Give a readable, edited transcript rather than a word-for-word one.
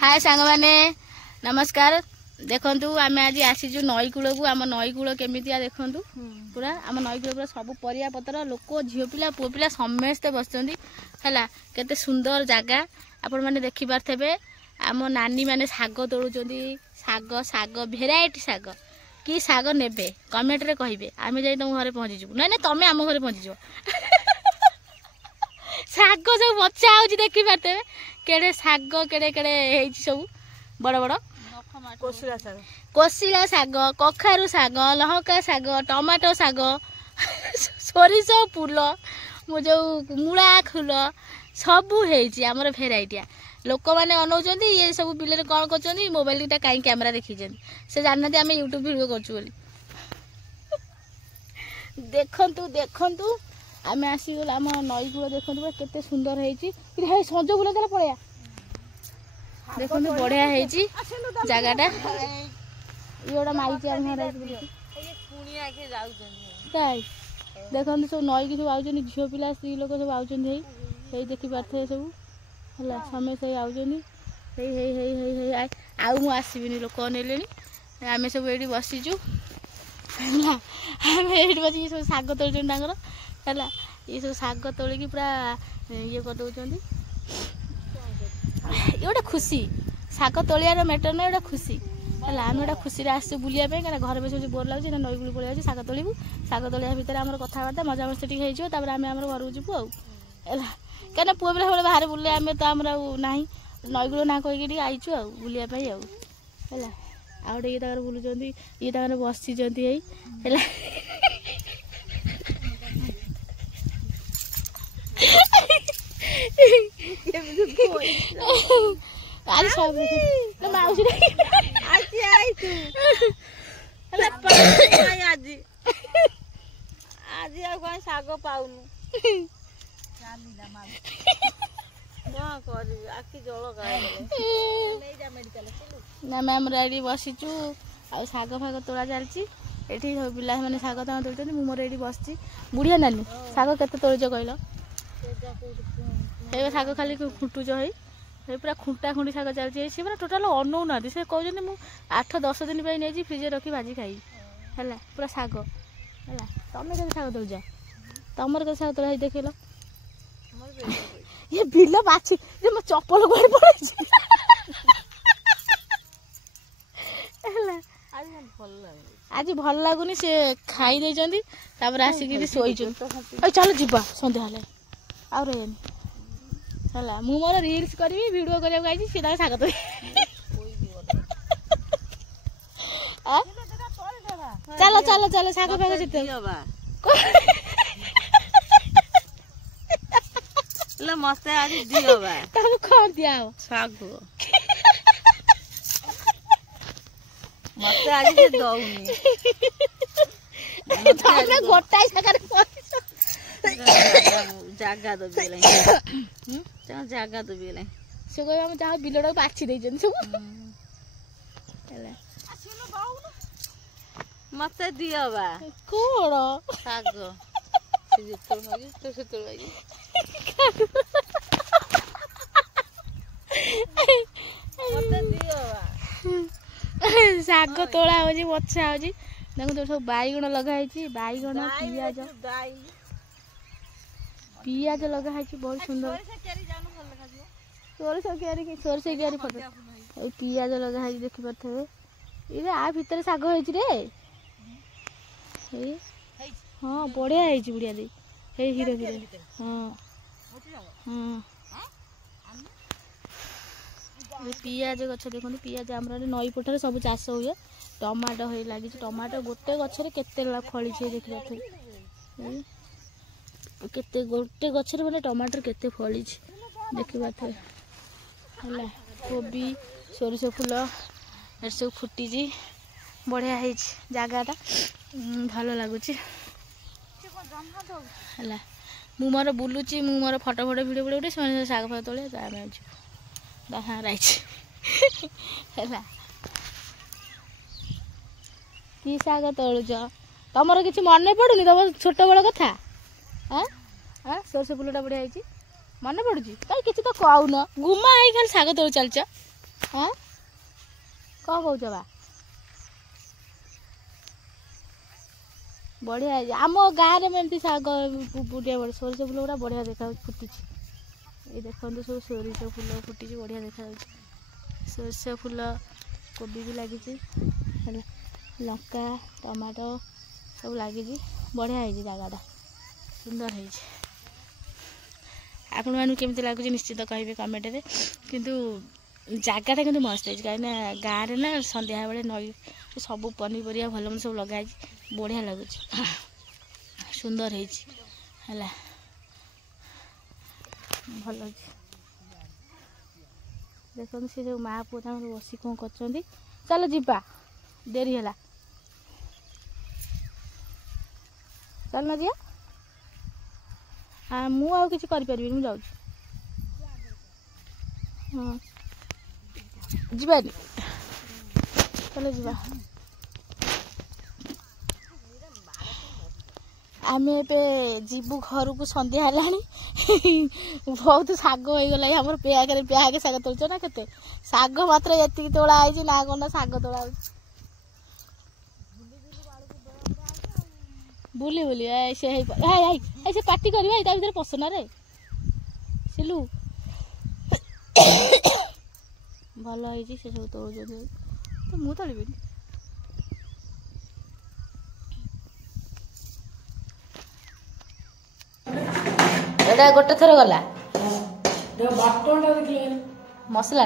हाय सांग माने नमस्कार। देखंतु आमे आज आसीजु नई कूल को। आम नई कूल केमितिया देखंतु पूरा आम नई कूल पूरा सब परिया पत्र लोक झियो पिला पुओ पिला समस्ते बसचंदी हैला। केते सुंदर जागा आपण माने देखि पारथेबे। आम नानी माने साग तोड़ुचंदी। साग साग भेराइटी साग कि साग नेबे कमेंट रे कहिबे। आमे जाई तुम घरे पहुंची जबु। नै नै तमे आम घरे पहुंची जबो। साग सब बच्चा आउची देखि पारथेबे। केड़े साग केड़े केड़े हेइची सब बड़ बड़ कोसिला साग कखारु साग लहका साग टमाटो साग सोरिष फूल जो मूला फूल सबू हेइची हमर भेराइटिया। लोक माने अनौचंदी ये सब बिले कौन करचंदी मोबाइल टा काई कैमरा देखिचंदी से जाननाती आमे यूट्यूब वीडियो करचु बोली। देखंतु देखंतु आमे आसी गला आम नई कूल देखंतु केते सुंदर हेइची। हे संजो गुला चला पळया देखंतु बढ़िया हेइची जगाटा। ये गोटा माइची आम घर कुणिया के जाउचंदी काई देखंतु सब नई के सब आउचंदी झियो पिला स्त्री लोक सब आउचंदी हेई देखि पारथे सब हला समय से आउचंदी हेई हेई हेई हेई हेई आउ मु आसीबिनी लोक नेलेनी। आमे सब एडी बसिचु हला। आमे एडी बसी सब साग तोलचन तांगर हला। ये सब साग तोली की पूरा ये कर दउचंदी। ये गोटे खुशी साग तोलियार मैटर ना गोटे खुशी है। आम गोटे खुशी आसू बुलिया कहीं घर बस बोर लगे नई कूल पलि साग तोलू। साग तोलिया भितर आम कथबार्ता मजामस्ती टी हो आम घर को जीवु आना कहीं पुआ पिला बेले बाहर बुले आम तो आम ना नई कूल ना कहीकि आईचु आ बुलापी है। आउटे ये बुलूँ ये बसी आज सब माउसी आजी आई तू हला आज आज आ कोन साग पाउनु चालीला माउ ना करी आखी जळ गाले नै जा मेडिकल ना मैम रेडी बसिचु आ साग फाग तोड़ा चलची एठी सब पिला माने साग ता तोड़ते मु मोर एठी बसची। बुढ़िया नानी साग केते तोड़िज कहलो ए साग खाली खुटुज है पूरा खुंटा खुंटी साग चलती सी पूरा टोटाल अनौ ना से कहते मुझे 8-10 दिन नहीं फ्रिज रखी भाजी खाई है पूरा साग है। तुम के साग तोड़ तुम के साग तोड़ा देख लो ये बिल बाछी मो चप्पल कुआड़े पड़े आज भल लगुनि से खाई देइचंदी तापर आसिक शोईचु चलो जीवा संध्या हेले आ रहनी है। मु मोर रील्स करी वीडियो करने आई सी साग तो चलो चलो चलो साग फाग जिते मस्ते आज दियो बा तब कौन दिया हो साग मस्ते आज दउनी तमे गोटाई सागर जागा तो बिले जागा तो बिले से कोई हम जहाँ बिलड़ा बाछी देइछन सब हेले आसिनो बाउन मते दियो बा कोड़ साग से जितल मागी तो से तोड़ मागी मते दियो बा साग तोड़ा होजी बच्चा होजी देखो तो सब बाईगण लगा है बाईगण पियाज पियाज लगा है बहुत सुंदर सोरस क्यारी फटो पियाज लगा है देखी पारे ये आ भितर साग रे हाँ बढ़िया है बुढ़िया दे हीरो हीरो हाँ हाँ पियाज गछ देखो पियाज आम नई पठार सब चाष हुए टमाटो हो लगी टमाटो गोटे गचरे केते फली देखी पारे केते गोटे गचरे माने टमाटर केते फली देखी पारे है। कोबी सोरिष फूल ए सब फुटी बढ़िया है जगाटा भल लगुच है। मु मोर बुलूची मु मोर फटो फटो भिडियो भिडियो उठे से साग फाग तोड़े हाँ राइट है कि साग तोड़ुच तुमर कि मन पड़ुनी तुम छोट बड़ कथा हाँ हाँ सोरष फूलटा बढ़िया मन पड़ुची कहीं किसी तो कहून गुमा आई खाली साग तोड़ चलच हाँ कौन कौच बा बढ़िया आम गाँव में एमती शाग बुढ़िया बड़े सोरिष फुल गुड़ा बढ़िया देखा फुटी ये देखो सब सोरिष फुल फुटी बढ़िया देखा सोरिष फुल कोबी भी लगी लंका टमाटो सब लगी बढ़िया है जगटा सुंदर है आपण मानू केमती लगुच निश्चित कहे कमेंट रे किंतु जगटा कि मस्त है कहीं गाँव में ना संध्या बेले नई सब पनीपरिया भल मन सब लगे बढ़िया लगुच सुंदर है भल देखो सी जो माँ पुआ बसी कौन कर चलो जीवा देरी है चल ना जी हाँ मु आउ किसी करि मु जाऊँ हाँ जीवानी चलो जीवा आम ए जीवु घर को संध्या है बहुत शाग हो गला आम ब्याग शाग तोड़ ना के शाग मात्र ये तोड़ा है ना कौन शाग तोड़ा बुली बुली ऐसे पार्टी कर भर पसना रे सिलू भल है से सब तोड़ तो मु तोड़बी एटा गोटे थर गला मसला